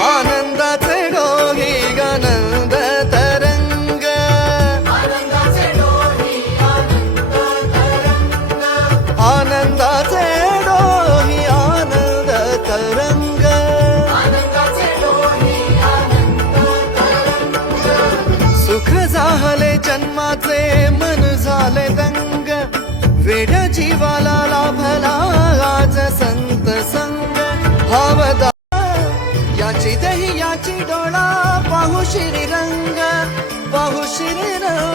आनंदाचे डोही आनंद तरंग, आनंदाचे डोही आनंद तरंग, आनंदाचे डोही आनंद तरंग, आनंदाचे डोही आनंद तरंग. सुख झाले जन्माचे मन झाले दंग, वेड्या जीवाला लाभला आज संत संग. भावदा याची दही याची डोळा पाहू श्रीरंग, पाहू श्रीरंग.